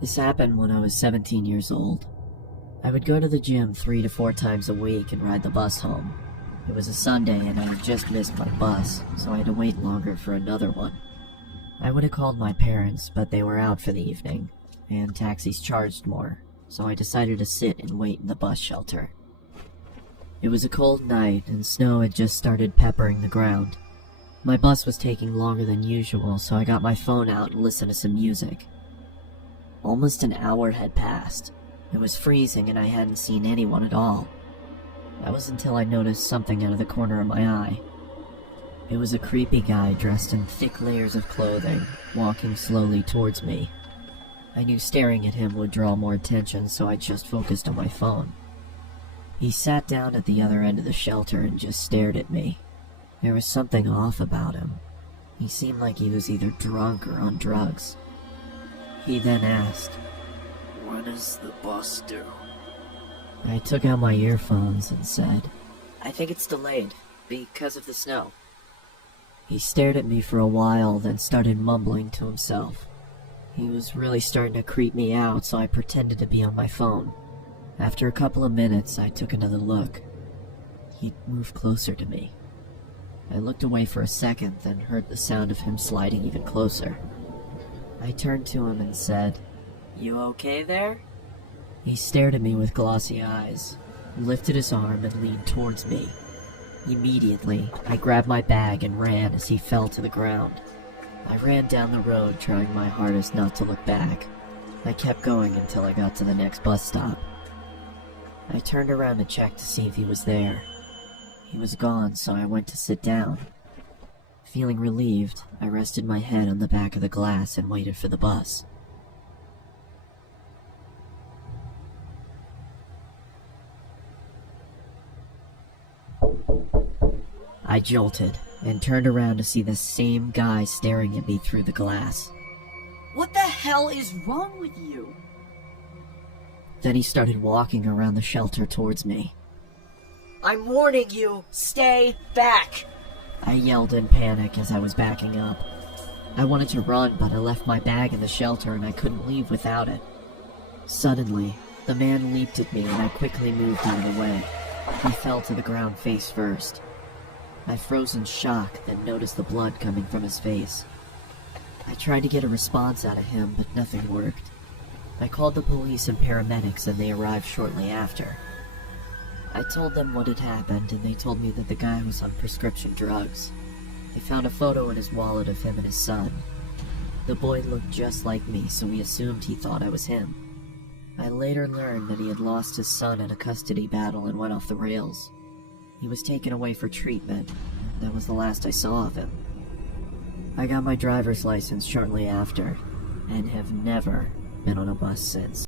This happened when I was 17 years old. I would go to the gym 3 to 4 times a week and ride the bus home. It was a Sunday and I had just missed my bus, so I had to wait longer for another one. I would have called my parents, but they were out for the evening, and taxis charged more, so I decided to sit and wait in the bus shelter. It was a cold night and snow had just started peppering the ground. My bus was taking longer than usual, so I got my phone out and listened to some music. Almost an hour had passed. It was freezing and I hadn't seen anyone at all. That was until I noticed something out of the corner of my eye. It was a creepy guy dressed in thick layers of clothing, walking slowly towards me. I knew staring at him would draw more attention, so I just focused on my phone. He sat down at the other end of the shelter and just stared at me. There was something off about him. He seemed like he was either drunk or on drugs. He then asked, "When is the bus due?" I took out my earphones and said, "I think it's delayed, because of the snow." He stared at me for a while, then started mumbling to himself. He was really starting to creep me out, so I pretended to be on my phone. After a couple of minutes, I took another look. He moved closer to me. I looked away for a second, then heard the sound of him sliding even closer. I turned to him and said, "You okay there?" He stared at me with glossy eyes, lifted his arm and leaned towards me. Immediately, I grabbed my bag and ran as he fell to the ground. I ran down the road, trying my hardest not to look back. I kept going until I got to the next bus stop. I turned around to check to see if he was there. He was gone, so I went to sit down. Feeling relieved, I rested my head on the back of the glass and waited for the bus. I jolted and turned around to see the same guy staring at me through the glass. What the hell is wrong with you? Then he started walking around the shelter towards me. I'm warning you, stay back! I yelled in panic as I was backing up. I wanted to run, but I left my bag in the shelter and I couldn't leave without it. Suddenly, the man leaped at me and I quickly moved out of the way. He fell to the ground face first. I froze in shock, then noticed the blood coming from his face. I tried to get a response out of him, but nothing worked. I called the police and paramedics and they arrived shortly after. I told them what had happened and they told me that the guy was on prescription drugs. They found a photo in his wallet of him and his son. The boy looked just like me, so we assumed he thought I was him. I later learned that he had lost his son in a custody battle and went off the rails. He was taken away for treatment. That was the last I saw of him. I got my driver's license shortly after, and have never been on a bus since.